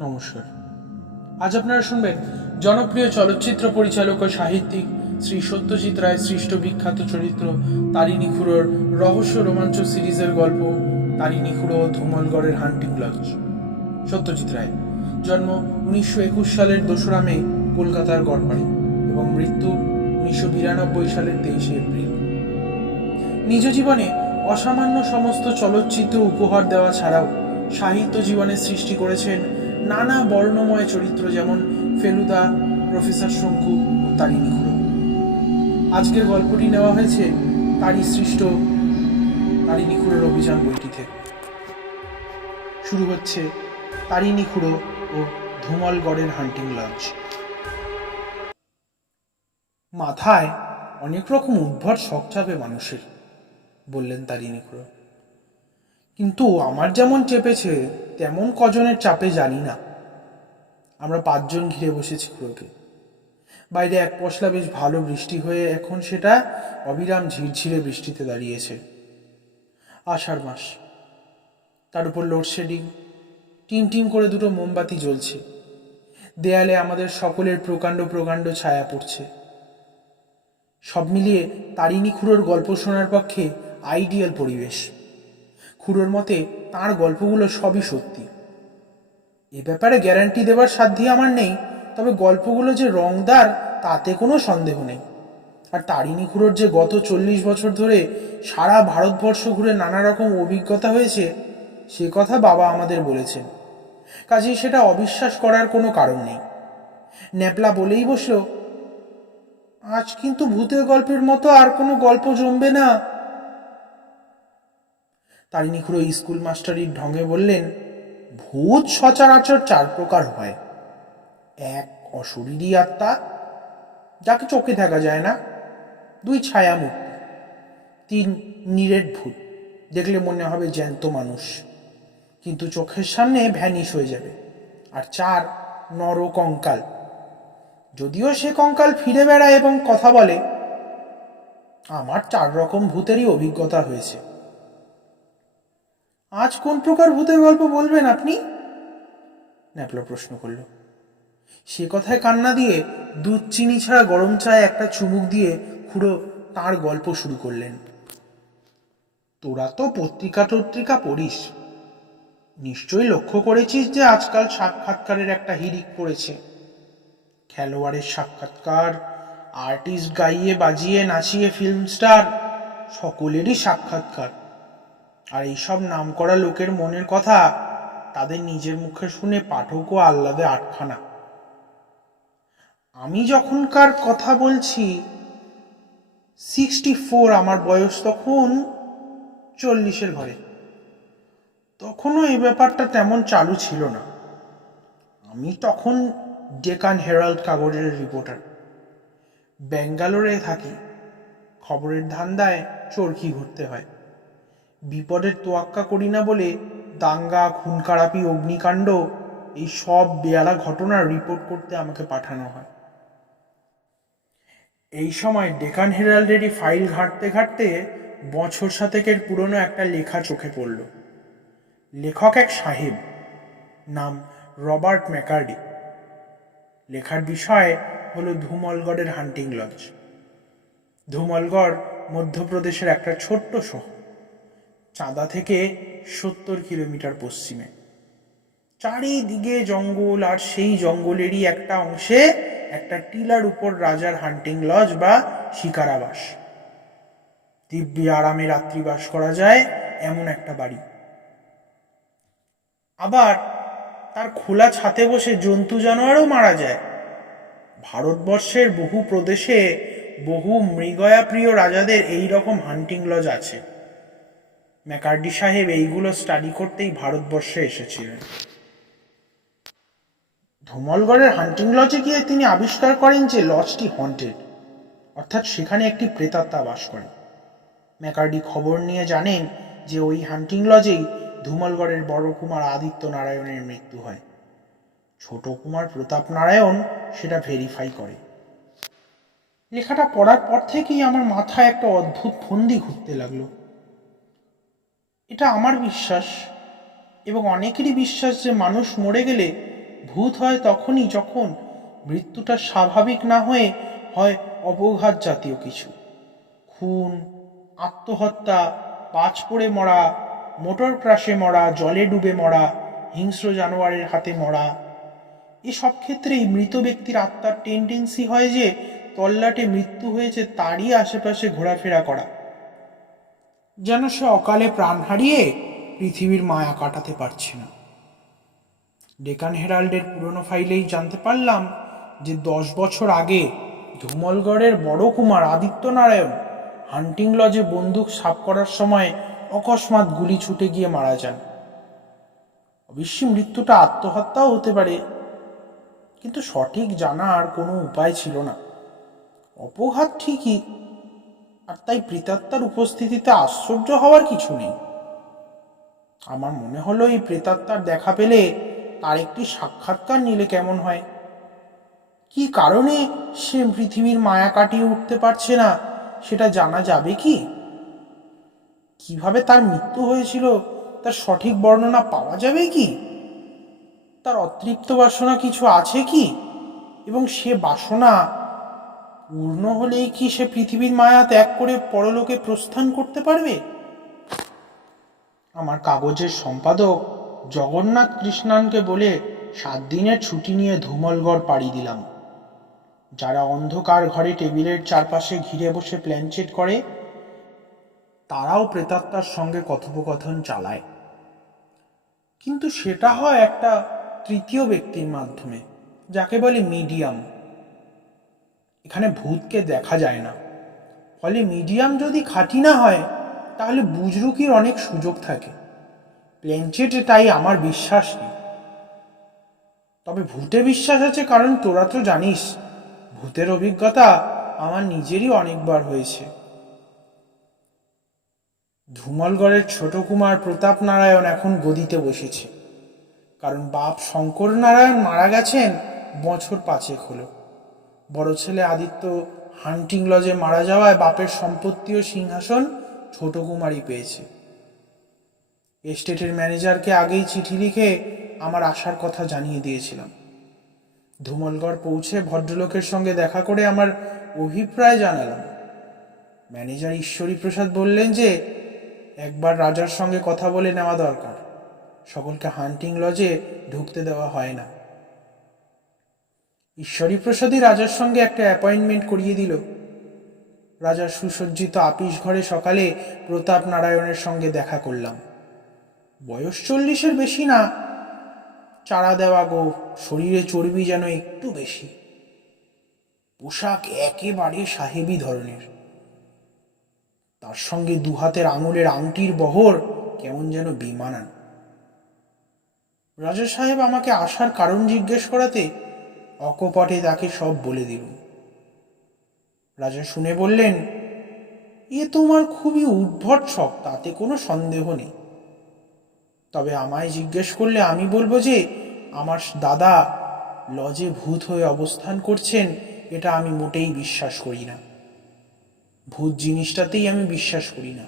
নমস্কার। আজ আপনারা শুনবেন জনপ্রিয় চলচ্চিত্র পরিচালক ও সাহিত্যিক শ্রী সত্যজিৎ রায়ের সৃষ্ট বিখ্যাত চরিত্র তারিণী খুড়োর রহস্য রোমাঞ্চ সিরিজের গল্প তারিণী খুড়ো ও ধুমলগড়ের হান্টিং লজ। সত্যজিৎ রায় জন্ম 1921 সালের 2রা মে কলকাতার গড়পাড়ে এবং মৃত্যু 1992 সালের 23 এপ্রিল। নিজ জীবনে অসামান্য সমস্ত চলচ্চিত্র উপহার দেওয়া ছাড়াও সাহিত্য জীবনে সৃষ্টি করেছেন নানা বর্ণময় চরিত্র, যেমন ফেলুদা, প্রফেসর শঙ্কু ও তারিণী খুড়ো। আজকের গল্পটি নেওয়া হয়েছে তারই সৃষ্ট তারিণী খুড়োর অভিযান বইটি থেকে। শুরু হচ্ছে তারিণী খুড়ো ও ধুমলগড়ের হান্টিং লজ। মাথায় অনেক রকম উদ্ভট শখ চাপে মানুষের, বললেন তারিণী খুড়ো। কিন্তু আমার যেমন চেপেছে তেমন কজনের চাপে জানি না। আমরা 5 জন ঘিরে বসেছি খুড়োকে। বাইরে এক পশলা বেশ ভালো বৃষ্টি হয়ে এখন সেটা অবিরাম ঝিরঝিরে বৃষ্টিতে দাঁড়িয়েছে। আষাঢ় মাস, তার উপর লোডশেডিং। টিম টিম করে 2টো মোমবাতি জ্বলছে। দেয়ালে আমাদের সকলের প্রকাণ্ড প্রকাণ্ড ছায়া পড়ছে। সব মিলিয়ে তারিণী খুড়োর গল্প শোনার পক্ষে আইডিয়াল পরিবেশ। খুড়োর মতে তাঁর গল্পগুলো সবই সত্যি। এ ব্যাপারে গ্যারান্টি দেবার সাধ্য আমার নেই, তবে গল্পগুলো যে রংদার তাতে কোনো সন্দেহ নেই। আর তারিণী খুড়োর যে গত 40 বছর ধরে সারা ভারতবর্ষ ঘুরে নানা রকম অভিজ্ঞতা হয়েছে সে কথা বাবা আমাদের বলেছেন। কাজেই সেটা অবিশ্বাস করার কোনো কারণ নেই। ন্যাপলা বলেই বসল, আজ কিন্তু ভূতের গল্পের মতো আর কোনো গল্প জমবে না। তারিণী খুড়ো স্কুল মাস্টারির ঢঙে বললেন, ভূত সচরাচর 4 প্রকার হয়। 1 অশরীরী আত্মা, যাকে চোখে দেখা যায় না। 2 ছায়ামূর্তি। 3 নিরেট ভূত, দেখলে মনে হবে জ্যান্ত মানুষ, কিন্তু চোখের সামনে ভ্যানিশ হয়ে যাবে। আর 4 নর কঙ্কাল, যদিও সে কঙ্কাল ফিরে বেড়ায় এবং কথা বলে। আমার 4 রকম ভূতেরই অভিজ্ঞতা হয়েছে। আজ কোন প্রকার ভূতের গল্প বলবেন আপনি? ন্যাপলা প্রশ্ন করল। সে কথায় কান্না দিয়ে দুধ চিনি ছাড়া গরম চায়ে একটা চুমুক দিয়ে খুড়ো তাঁর গল্প শুরু করলেন। তোরা তো পত্রিকা টত্রিকা পড়িস, নিশ্চয়ই লক্ষ্য করেছিস যে আজকাল সাক্ষাৎকারের একটা হিড়িক পড়েছে। খেলোয়াড়ের সাক্ষাৎকার, আর্টিস্ট গাইয়ে বাজিয়ে নাচিয়ে ফিল্ম স্টার, সকলেরই সাক্ষাৎকার। আর এইসব নামকরা লোকের মনের কথা তাদের নিজের মুখে শুনে পাঠকও আহ্লাদে আটখানা। আমি যখনকার কথা বলছি 64, আমার বয়স তখন 40-এর ঘরে। তখনও এই ব্যাপারটা তেমন চালু ছিল না। আমি তখন ডেকান হেরাল্ড কাগজের রিপোর্টার। ব্যাঙ্গালোরে থাকি। খবরের ধান্দায় চরকি ঘুরতে হয়। বিপদের তোয়াক্কা করি না বলে দাঙ্গা, খুনখারাপি, অগ্নিকাণ্ড এই সব বেয়ালা ঘটনার রিপোর্ট করতে আমাকে পাঠানো হয়। এই সময় ডেকান হেরাল্ডেরই ফাইল ঘাঁটতে ঘাঁটতে বছর 7-এর পুরনো একটা লেখা চোখে পড়ল। লেখক এক সাহেব, নাম রবার্ট ম্যাকার্ডি। লেখার বিষয় হলো ধুমলগড়ের হান্টিং লজ। ধুমলগড় মধ্যপ্রদেশের একটা ছোট্ট শহর, চাঁদা থেকে 70 কিলোমিটার পশ্চিমে। চারিদিকে জঙ্গল, আর সেই জঙ্গলেরই একটা অংশে একটা টিলার উপর রাজার হান্টিং লজ বা শিকারাবাস। দিব্যি আরামে রাত্রিবাস করা যায় এমন একটা বাড়ি। আবার তার খোলা ছাতে বসে জন্তু জানোয়ারও মারা যায়। ভারতবর্ষের বহু প্রদেশে বহু মৃগয়া প্রিয় রাজাদের এই রকম হান্টিং লজ আছে। ম্যাকার্ডি সাহেব এইগুলো স্টাডি করতেই ভারতবর্ষে এসেছিলেন। ধুমলগড়ের হান্টিং লজে গিয়ে তিনি আবিষ্কার করেন যে লজটি হন্টেড, অর্থাৎ সেখানে একটি প্রেতাত্মা বাস করে। ম্যাকার্ডি খবর নিয়ে জানেন যে ওই হান্টিং লজেই ধুমলগড়ের বড় কুমার আদিত্য নারায়ণের মৃত্যু হয়। ছোট কুমার প্রতাপ নারায়ণ সেটা ভেরিফাই করে। লেখাটা পড়ার পর থেকেই আমার মাথায় একটা অদ্ভুত ফন্দি ঘুরতে লাগলো। এটা আমার বিশ্বাস এবং অনেকেরই বিশ্বাস যে মানুষ মরে গেলে ভূত হয় তখনই যখন মৃত্যুটা স্বাভাবিক না হয়ে হয় অপঘাত জাতীয় কিছু। খুন, আত্মহত্যা, বাজ পড়ে মরা, মোটর ক্রাশে মরা, জলে ডুবে মরা, হিংস্র জানোয়ারের হাতে মরা, এসব ক্ষেত্রেই মৃত ব্যক্তির আত্মার টেন্ডেন্সি হয় যে তল্লাটে মৃত্যু হয়েছে তারই আশেপাশে ঘোরাফেরা করা, যেন সে অকালে প্রাণ হারিয়ে পৃথিবীর মায়া কাটাতে পারছে না। ডেকান হেরাল্ডের পুরনো ফাইলেই জানতে পারলাম যে 10 বছর আগে ধুমলগড়ের বড় কুমার আদিত্যনারায়ণ হান্টিং লজে বন্দুক সাফ করার সময় অকস্মাৎ গুলি ছুটে গিয়ে মারা যান। অবশ্যই মৃত্যুটা আত্মহত্যাও হতে পারে, কিন্তু সঠিক জানার কোনো উপায় ছিল না। অপঘাত ঠিকই, আর তাই প্রেতাত্মার উপস্থিতিতে আশ্চর্য হওয়ার কিছু নেই। আমার মনে হলো এই প্রেতাত্মার দেখা পেলে তার একটি সাক্ষাৎকার নিলে কেমন হয়। কি কারণে সে পৃথিবীর মায়া কাটিয়ে উঠতে পারছে না সেটা জানা যাবে কি? কিভাবে তার মৃত্যু হয়েছিল তার সঠিক বর্ণনা পাওয়া যাবে কি? তার অতৃপ্ত বাসনা কিছু আছে কি? এবং সে বাসনা পূর্ণ হলেই কি সে পৃথিবীর মায়া ত্যাগ করে পরলোকে প্রস্থান করতে পারবে? আমার কাগজের সম্পাদক জগন্নাথ কৃষ্ণানকে বলে 7 দিনের ছুটি নিয়ে ধুমলগড় পাড়ি দিলাম। যারা অন্ধকার ঘরে টেবিলের চারপাশে ঘিরে বসে প্ল্যানচেট করে তারাও প্রেতাত্মার সঙ্গে কথোপকথন চালায়, কিন্তু সেটা হয় একটা তৃতীয় ব্যক্তির মাধ্যমে, যাকে বলে মিডিয়াম। এখানে ভূতকে দেখা যায় না, ফলে মিডিয়াম যদি খাঁটি না হয় তাহলে বুজরুকির অনেক সুযোগ থাকে। প্ল্যানচেটে তাই আমার বিশ্বাস নেই। তবে ভূতে বিশ্বাস আছে, কারণ তোরা তো জানিস ভূতের অভিজ্ঞতা আমার নিজেরই অনেকবার হয়েছে। ধুমলগড়ের ছোট কুমার প্রতাপ নারায়ণ এখন গদিতে বসেছে, কারণ বাপ শঙ্কর নারায়ণ মারা গেছেন বছর 5 হলো। বড় ছেলে আদিত্য হান্টিং লজে মারা যাওয়ায় বাপের সম্পত্তি ও সিংহাসন ছোট কুমারই পেয়েছে। এস্টেটের ম্যানেজারকে আগেই চিঠি লিখে আমার আসার কথা জানিয়ে দিয়েছিলাম। ধুমলগড় পৌঁছে ভদ্রলোকের সঙ্গে দেখা করে আমার অভিপ্রায় জানালাম। ম্যানেজার ঈশ্বরী প্রসাদ বললেন যে একবার রাজার সঙ্গে কথা বলে নেওয়া দরকার, সকলকে হান্টিং লজে ঢুকতে দেওয়া হয় না। ঈশ্বরী প্রসাদই রাজার সঙ্গে একটা অ্যাপয়েন্টমেন্ট করিয়ে দিল। রাজার সুসজ্জিত আপিস ঘরে সকালে প্রতাপ নারায়ণের সঙ্গে দেখা করলাম। বয়স 40-এর বেশি না, চারা দেওয়া গো, শরীরে চর্বি যেন একটু বেশি। পোশাক একেবারে সাহেবী ধরনের, তার সঙ্গে 2 হাতের আঙুলের আংটির বহর কেমন যেন বেমানান। রাজা সাহেব আমাকে আসার কারণ জিজ্ঞেস করাতে অকপটে তাকে সব বলে দিলুম। রাজা শুনে বললেন, এ তোমার খুবই উদ্ভট শখ, তাতে কোনো সন্দেহ নেই। তবে আমায় জিজ্ঞেস করলে আমি বলবো যে আমার দাদা লজে ভূত হয়ে অবস্থান করছেন, এটা আমি মোটেই বিশ্বাস করি না। ভূত জিনিসটাতেই আমি বিশ্বাস করি না।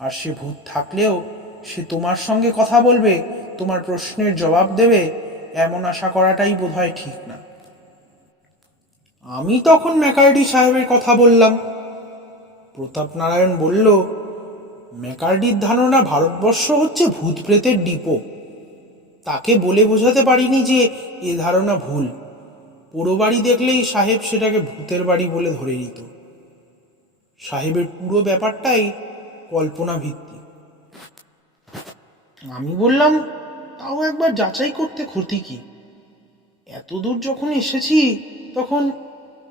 আর সে ভূত থাকলেও সে তোমার সঙ্গে কথা বলবে, তোমার প্রশ্নের জবাব দেবে, এমন আশা করাটাই বোধহয় ঠিক না। আমি তখন ম্যাকার্ডি সাহেবের কথা বললাম। প্রতাপ নারায়ণ বলল, ম্যাকার্ডির ধারণা ভারতবর্ষ হচ্ছে ভূত প্রেতের ডিপো। তাকে বলে বোঝাতে পারিনি যে এ ধারণা ভুল। পোড়ো বাড়ি দেখলেই সাহেব সেটাকে ভূতের বাড়ি বলে ধরে নিত। সাহেবের পুরো ব্যাপারটাই কল্পনা ভিত্তিক। আমি বললাম, তাও একবার যাচাই করতে ক্ষতি কি? এত দূর যখন এসেছি তখন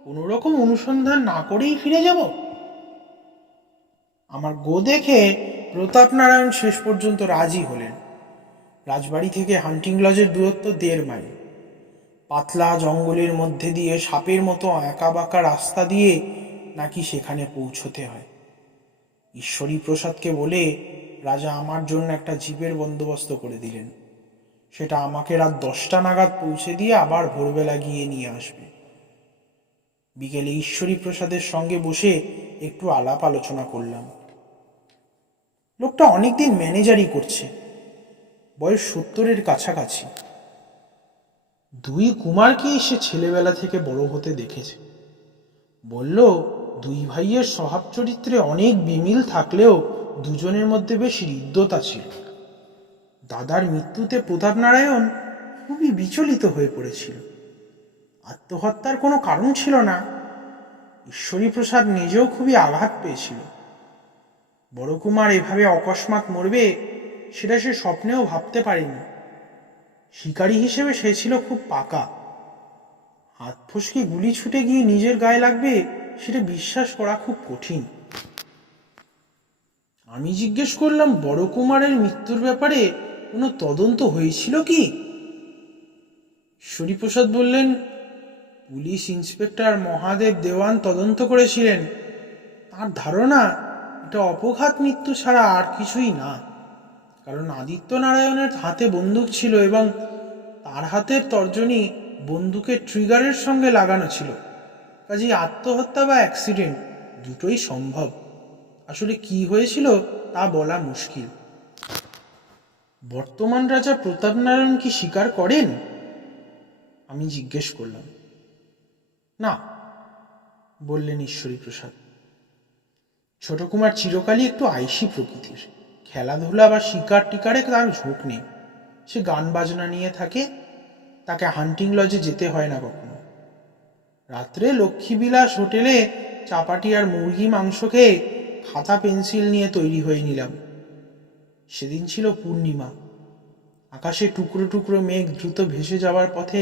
কোনো রকম অনুসন্ধান না করেই ফিরে যাব? আমার গো দেখে প্রতাপ নারায়ণ শেষ পর্যন্ত রাজি হলেন। রাজবাড়ি থেকে হান্টিং লজের দূরত্ব 1.5 মাইল। পাতলা জঙ্গলের মধ্যে দিয়ে সাপের মতো আঁকা বাঁকা রাস্তা দিয়ে নাকি সেখানে পৌঁছতে হয়। ঈশ্বরী প্রসাদকে বলে রাজা আমার জন্য একটা জিপের বন্দোবস্ত করে দিলেন। সেটা আমাকে রাত 10টা নাগাদ পৌঁছে দিয়ে আবার ভোরবেলা গিয়ে নিয়ে আসবে। বিকেলে ঈশ্বরী প্রসাদের সঙ্গে বসে একটু আলাপ আলোচনা করলাম। লোকটা অনেকদিন ম্যানেজারই করছে, বয়স 70-এর কাছাকাছি। দুই কুমারকেই সে ছেলেবেলা থেকে বড় হতে দেখেছে। বলল, দুই ভাইয়ের স্বভাব চরিত্রে অনেক বিমিল থাকলেও দুজনের মধ্যে বেশ হৃদ্যতা ছিল। দাদার মৃত্যুতে প্রতাপনারায়ণ খুবই বিচলিত হয়ে পড়েছিল। আত্মহত্যার কোনো কারণ ছিল না। ঈশ্বরীপ্রসাদ নিজেও খুবই আঘাত পেয়েছিল। বড় কুমার এভাবে অকস্মাৎ মরবে সেটা সে স্বপ্নেও ভাবতে পারেনি। শিকারী হিসেবে সে ছিল খুব পাকা। হাত ফসকে গুলি ছুটে গিয়ে নিজের গায়ে লাগবে সেটা বিশ্বাস করা খুব কঠিন। আমি জিজ্ঞেস করলাম, বড় কুমারের মৃত্যুর ব্যাপারে কোনো তদন্ত হয়েছিল কি? ঈশ্বরীপ্রসাদ বললেন, পুলিশ ইন্সপেক্টর মহাদেব দেওয়ান তদন্ত করেছিলেন। তার ধারণা এটা অপঘাত মৃত্যু ছাড়া আর কিছুই না। কারণ আদিত্য নারায়ণের হাতে বন্দুক ছিল এবং তার হাতের তর্জনী বন্দুকের ট্রিগারের সঙ্গে লাগানো ছিল। কাজেই আত্মহত্যা বা অ্যাক্সিডেন্ট দুটোই সম্ভব। আসলে কি হয়েছিল তা বলা মুশকিল। বর্তমান রাজা প্রতাপনারায়ণ কি স্বীকার করেন? আমি জিজ্ঞেস করলাম। না, বললেন ঈশ্বরীপ্রসাদ। ছোট কুমার চিরকালই একটু আইসি প্রকৃতির। খেলাধুলা বা শিকার টিকারে তার ঝোঁক নেই। সে গান বাজনা নিয়ে থাকে। তাকে হান্টিং লজে যেতে হয় না কখনো। রাত্রে লক্ষ্মীবিলাস হোটেলে চাপাটি আর মুরগি মাংস খেয়ে খাতা পেন্সিল নিয়ে তৈরি হয়ে নিলাম। সেদিন ছিল পূর্ণিমা। আকাশে টুকরো টুকরো মেঘ দ্রুত ভেসে যাওয়ার পথে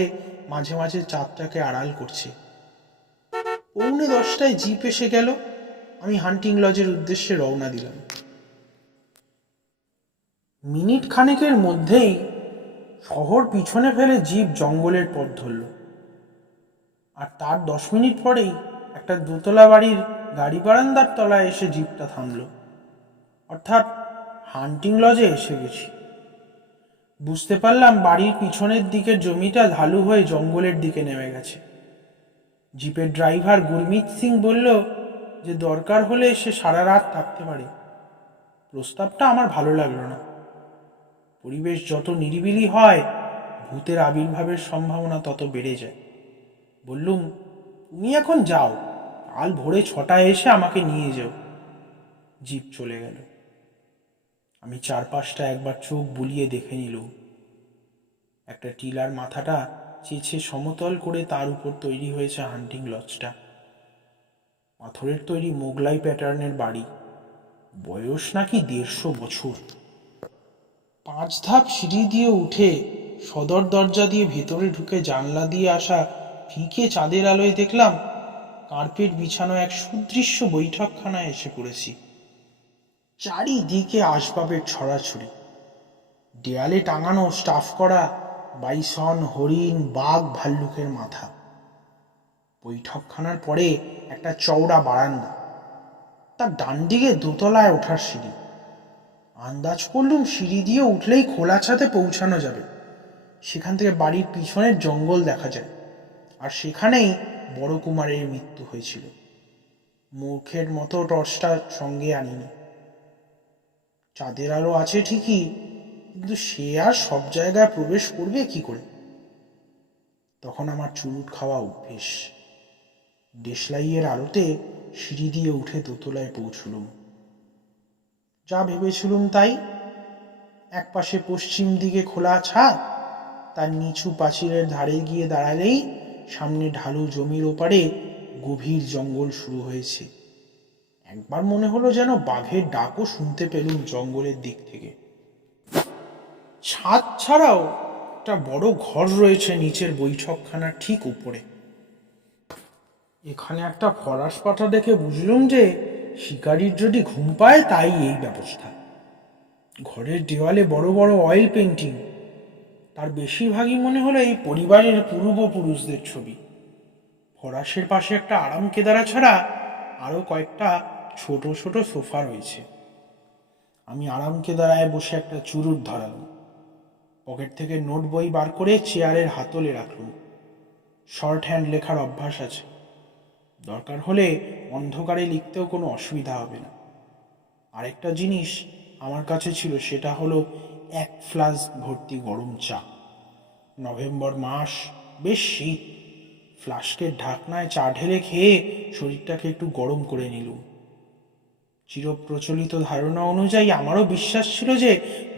মাঝে মাঝে চাঁদটাকে আড়াল করছে। 9:45 জিপ এসে গেল। আমি হান্টিং লজের উদ্দেশ্যে রওনা দিলাম। মিনিট খানেকের মধ্যেই শহর পিছনে ফেলে জিপ জঙ্গলের পথ ধরল। আর তার 10 মিনিট পরেই একটা দোতলা বাড়ির গাড়ি বারান্দার তলায় এসে জিপটা থামল। অর্থাৎ হান্টিং লজে এসে গেছি। বুঝতে পারলাম বাড়ির পিছনের দিকের জমিটা ঢালু হয়ে জঙ্গলের দিকে নেমে গেছে। জিপের ড্রাইভার গুরমিত সিং বলল যে দরকার হলে সে সারা রাত থাকতে পারে। প্রস্তাবটা আমার ভালো লাগলো না। পরিবেশ যত নিরিবিলি হয় ভূতের আবির্ভাবের সম্ভাবনা তত বেড়ে যায়। বললুম, তুমি এখন যাও, কাল ভোরে 6টায় এসে আমাকে নিয়ে যাও। জিপ চলে গেল। আমি চারপাশটা একবার চোখ বুলিয়ে দেখে নিলুম। একটা টিলার মাথাটা চেঁচে সমতল করে তার উপর তৈরি হয়েছে হান্টিং লজটা। পাথরের তৈরি মোগলাই প্যাটার্নের বাড়ি। বয়স নাকি 150 বছর। 5 ধাপ সিঁড়ি দিয়ে উঠে সদর দরজা দিয়ে ভেতরে ঢুকে জানলা দিয়ে আসা ফিকে চাঁদের আলোয় দেখলাম কার্পেট বিছানো এক সুদৃশ্য বৈঠকখানায় এসে পড়েছি। চারিদিকে আসবাবের ছড়াছড়ি। দেয়ালে টাঙানো স্টাফ করা বাইসন, হরিণ, বাঘ, ভাল্লুকের মাথা। বৈঠকখানার পরে একটা চওড়া বারান্দা। তার ডান দিকে দোতলায় ওঠার সিঁড়ি। আন্দাজ করলুম সিঁড়ি দিয়ে উঠলেই খোলা ছাদে পৌঁছানো যাবে। সেখান থেকে বাড়ির পিছনের জঙ্গল দেখা যায়। আর সেখানেই বড় কুমারের মৃত্যু হয়েছিল। মূর্খের মতো টর্চটা সঙ্গে আনিনি। চাঁদের আলো আছে ঠিকই, কিন্তু সে আর সব জায়গায় প্রবেশ করবে কি করে? তখন আমার চুরুট খাওয়া অভ্যেস। দেশলাইয়ের আলোতে সিঁড়ি দিয়ে উঠে দোতলায় পৌঁছলুম। যা ভেবেছিলুম তাই। একপাশে পশ্চিম দিকে খোলা ছাদ, তার নিচু পাঁচিলের ধারে গিয়ে দাঁড়ালেই সামনে ঢালু জমির ওপারে গভীর জঙ্গল শুরু হয়েছে। একবার মনে হলো যেন বাঘের ডাকও শুনতে পেলুম জঙ্গলের দিক থেকে। ছাদ ছাড়াও একটা বড় ঘর রয়েছে নিচের বৈঠকখানার ঠিক উপরে। এখানে একটা ফরাস পাতা দেখে বুঝলুম যে শিকারীর যদি ঘুম পায় তাই এই ব্যবস্থা। ঘরের দেওয়ালে বড় বড় অয়েল পেন্টিং। তার বেশিরভাগই মনে হলো এই পরিবারের পূর্বপুরুষদের ছবি। ফরাসের পাশে একটা আরাম কেদারা ছাড়া আরো কয়েকটা ছোট ছোট সোফা রয়েছে। আমি আরাম কেদারায় বসে একটা চুরুট ধরালাম। পকেট থেকে নোট বই বার করে চেয়ারের হাতলে রাখলুম। শর্ট হ্যান্ড লেখার অভ্যাস আছে। দরকার হলে অন্ধকারে লিখতেও কোনো অসুবিধা হবে না। আরেকটা জিনিস আমার কাছে ছিল, সেটা হলো 1 ফ্লাস্ক ভর্তি গরম চা। নভেম্বর মাস, বেশ শীত। ফ্লাস্কের ঢাকনায় চা ঢেলে খেয়ে শরীরটাকে একটু গরম করে নিলুম। চিরপ্রচলিত ধারণা অনুযায়ী আমারও বিশ্বাস ছিল যে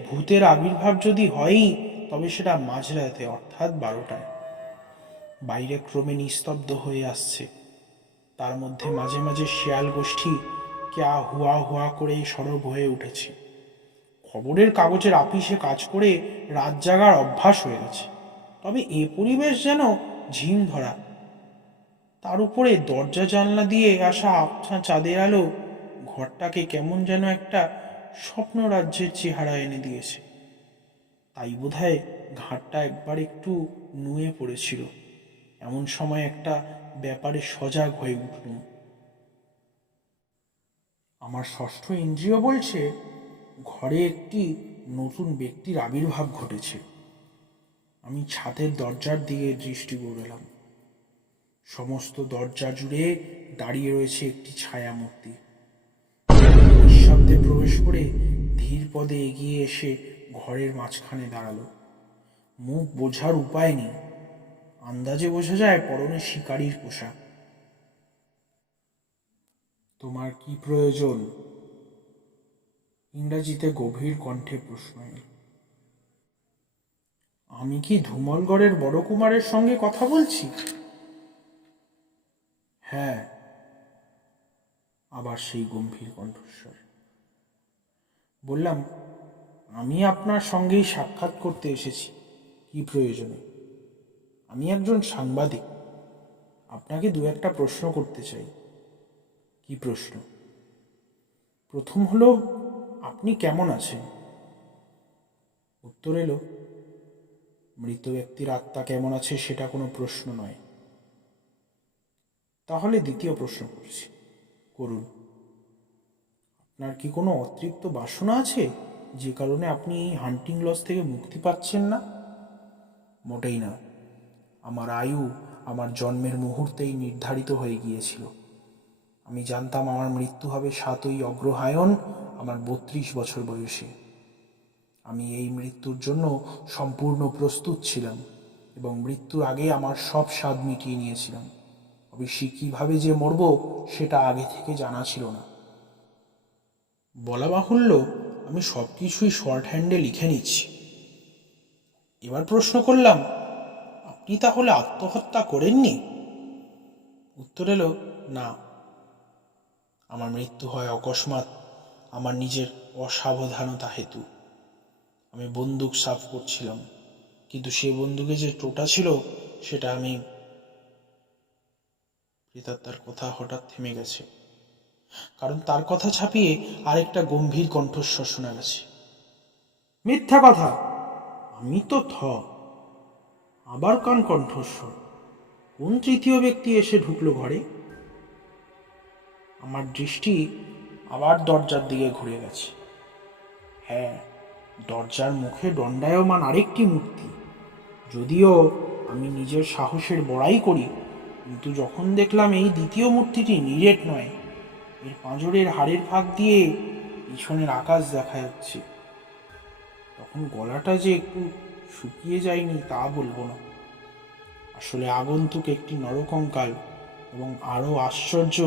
ভূতের আবির্ভাব যদি হয়ই তবে সেটা মাঝরাতে, অর্থাৎ 12টায়। বাইরে ক্রমে নিস্তব্ধ হয়ে আসছে। তার মধ্যে মাঝে মাঝে শেয়াল গোষ্ঠী ক্যা হুয়া হুয়া করে সরব হয়ে উঠেছে। খবরের কাগজের আপিসে কাজ করে রাত জাগার অভ্যাস হয়ে গেছে, তবে এ পরিবেশ যেন ঝিম ধরা। তার উপরে দরজা জানলা দিয়ে আসা আবছা চাঁদের আলো ঘরটাকে কেমন যেন একটা স্বপ্ন রাজ্যের চেহারা এনে দিয়েছে। তাই বোধহয় ঘাটটা একবার একটু নুয়ে পড়েছিল। এমন সময় একটা ব্যাপারে সজাগ হয়ে উঠলুম। আমার ষষ্ঠ ইন্দ্রিয় বলছে ঘরে একটি নতুন ব্যক্তির আবির্ভাব ঘটেছে। আমি ছাদের দরজার দিকে দৃষ্টি গড়ালাম। সমস্ত দরজা জুড়ে দাঁড়িয়ে রয়েছে একটি ছায়ামূর্তি। নিঃশব্দে প্রবেশ করে ধীর পদে এগিয়ে এসে ঘরের মাঝখানে দাঁড়ালো। মুখ বোঝার উপায় নেই, আন্দাজে বোঝা যায় পরনে শিকারীর পোশাক। তোমার কি প্রয়োজন? ইংরাজিতে গভীর কণ্ঠে প্রশ্ন এল। আমি কি ধুমলগড়ের বড় কুমারের সঙ্গে কথা বলছি? হ্যাঁ। আবার সেই গম্ভীর কণ্ঠস্বর। বললাম, আমি আপনার সঙ্গেই সাক্ষাৎ করতে এসেছি। কি প্রয়োজনে? আমি একজন সাংবাদিক, আপনাকে দু একটা প্রশ্ন করতে চাই। কি প্রশ্ন? প্রথম হলো, আপনি কেমন আছেন? উত্তর এলো, মৃত ব্যক্তির আত্মা কেমন আছে সেটা কোনো প্রশ্ন নয়। তাহলে দ্বিতীয় প্রশ্ন করছি, করুন। আপনার কি কোনো অতৃপ্ত বাসনা আছে যে কারণে আপনি এই হান্টিং লজ থেকে মুক্তি পাচ্ছেন না? মোটেই না। আমার আয়ু আমার জন্মের মুহূর্তেই নির্ধারিত হয়ে গিয়েছিল। আমি জানতাম আমার মৃত্যু হবে 7ই অগ্রহায়ণ আমার 32 বছর বয়সে। আমি এই মৃত্যুর জন্য সম্পূর্ণ প্রস্তুত ছিলাম এবং মৃত্যুর আগে আমার সব স্বাদ মিটিয়ে নিয়েছিলাম। অবশ্যই কিভাবে যে মরব সেটা আগে থেকে জানা ছিল না। বলা বাহুল্য, আমি সব কিছুই শর্ট হ্যান্ডে লিখে নিচ্ছি। এবার প্রশ্ন করলাম, আপনি তাহলে আত্মহত্যা করেননি? উত্তর এলো, না। আমার মৃত্যু হয় অকস্মাৎ, আমার নিজের অসাবধানতা হেতু। আমি বন্দুক সাফ করছিলাম, কিন্তু সে বন্দুকে যে টোটা ছিল সেটা আমি। প্রেতাত্মার কথা হঠাৎ থেমে গেছে, কারণ তার কথা ছাপিয়ে আরেকটা গম্ভীর কণ্ঠস্বর শোনা গেছে। মিথ্যা কথা! আমি তো আবার কান কণ্ঠস্বর। কোন তৃতীয় ব্যক্তি এসে ঢুকলো ঘরে? আমার দৃষ্টি আবার দরজার দিকে ঘুরে গেছে। হ্যাঁ, দরজার মুখে দণ্ডায়মান আরেকটি মূর্তি। যদিও আমি নিজের সাহসের বড়াই করি, কিন্তু যখন দেখলাম এই দ্বিতীয় মূর্তিটি নিরেট নয়, এর পাঁজরের হাড়ের ফাঁক দিয়ে পিছনের আকাশ দেখা যাচ্ছে, তখন গলাটা যে একটু শুকিয়ে যায়নি তা বলবো না। আসলে আগন্তুক একটি নরকঙ্কাল, এবং আরও আশ্চর্য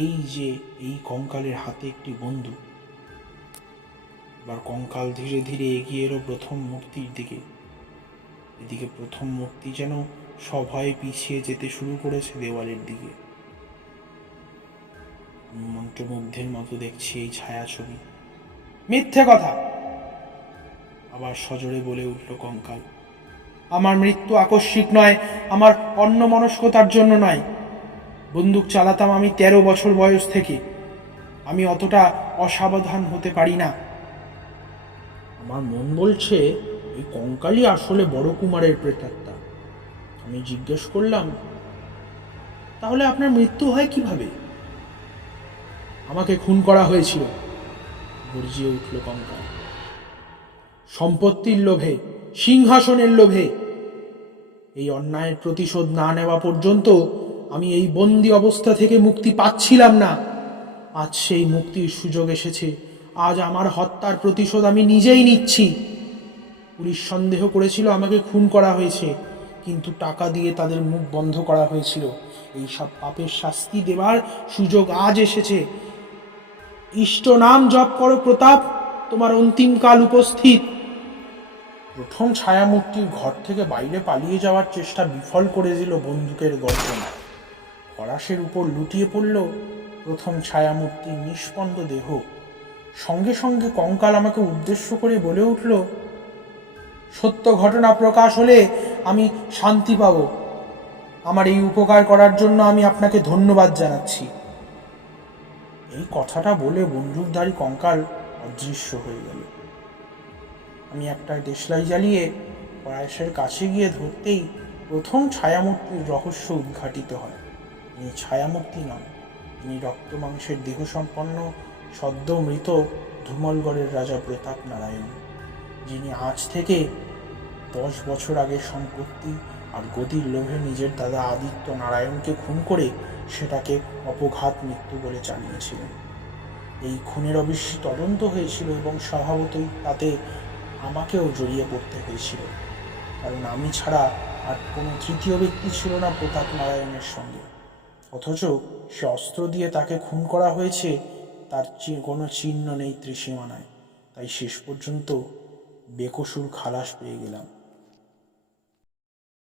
এই যে এই কঙ্কালের হাতে একটি বন্দুক। এবার কঙ্কাল ধীরে ধীরে এগিয়ে এলো প্রথম মূর্তির দিকে। এদিকে প্রথম মূর্তি যেন সভয়ে পিছিয়ে যেতে শুরু করেছে দেওয়ালের দিকে। আমি মন্ত্রমুগ্ধের মতো দেখছি এই ছায়াছবি। মিথ্যে কথা! আবার সজোরে বলে উঠল কঙ্কাল। আমার মৃত্যু আকস্মিক নয়, আমার অন্যমনস্কতার জন্য নয়। বন্দুক চালাতাম আমি 13 বছর বয়স থেকে। আমি অতটা অসাবধান হতে পারি না। আমার মন বলছে এই কঙ্কালই আসলে বড় কুমারের প্রেতাত্মা। আমি জিজ্ঞেস করলাম, তাহলে আপনার মৃত্যু হয় কিভাবে? আমাকে খুন করা হয়েছিল, গর্জিয়ে উঠল কঙ্কাল। সম্পত্তির লোভে, সিংহাসনের লোভে। এই অন্যায়ের প্রতিশোধ না নেওয়া পর্যন্ত আমি এই বন্দি অবস্থা থেকে মুক্তি পাচ্ছিলাম না। আজ সেই মুক্তির সুযোগ এসেছে। আজ আমার হত্যার প্রতিশোধ আমি নিজেই নিচ্ছি। পুলিশ সন্দেহ করেছিল আমাকে খুন করা হয়েছে, কিন্তু টাকা দিয়ে তাদের মুখ বন্ধ করা হয়েছিল। এই সব পাপের শাস্তি দেবার সুযোগ আজ এসেছে। ইষ্ট নাম জপ করো প্রতাপ, তোমার অন্তিমকাল উপস্থিত। প্রথম ছায়ামূর্তির ঘর থেকে বাইরে পালিয়ে যাওয়ার চেষ্টা বিফল করে দিল বন্দুকের গর্জন। পলাশের উপর লুটিয়ে পড়ল প্রথম ছায়ামূর্তির নিষ্পন্দ দেহ। সঙ্গে সঙ্গে কঙ্কাল আমাকে উদ্দেশ্য করে বলে উঠল, সত্য ঘটনা প্রকাশ হলে আমি শান্তি পাব। আমার এই উপকার করার জন্য আমি আপনাকে ধন্যবাদ জানাচ্ছি। এই কথাটা বলে বন্দুকধারী কঙ্কাল অদৃশ্য হয়ে গেল। আমি একটা দেশলাই জ্বালিয়ে পলাশের কাছে গিয়ে ধরতেই প্রথম ছায়ামূর্তির রহস্য উদ্ঘাটিত হয়। ইনি ছায়ামূর্তি নন, ইনি রক্ত মাংসের দেহ সম্পন্ন সদ্য মৃত ধুমলগড়ের রাজা প্রতাপ নারায়ণ, যিনি আজ থেকে 10 বছর আগে সম্পত্তি আর গদির লোভে নিজের দাদা আদিত্য নারায়ণকে খুন করে সেটাকে অপঘাত মৃত্যু বলে চালিয়েছিলেন। এই খুনের অবশ্যই তদন্ত হয়েছিল এবং স্বভাবতই তাতে আমাকেও জড়িয়ে পড়তে হয়েছিল, কারণ আমি ছাড়া আর কোনো তৃতীয় ব্যক্তি ছিল না প্রতাপ নারায়ণের সঙ্গে। অথচ সে অস্ত্র দিয়ে তাকে খুন করা হয়েছে, তার কোনো চিহ্ন নেই ত্রিসীমানায়। তাই শেষ পর্যন্ত বেকসুর খালাস পেয়ে গেলাম।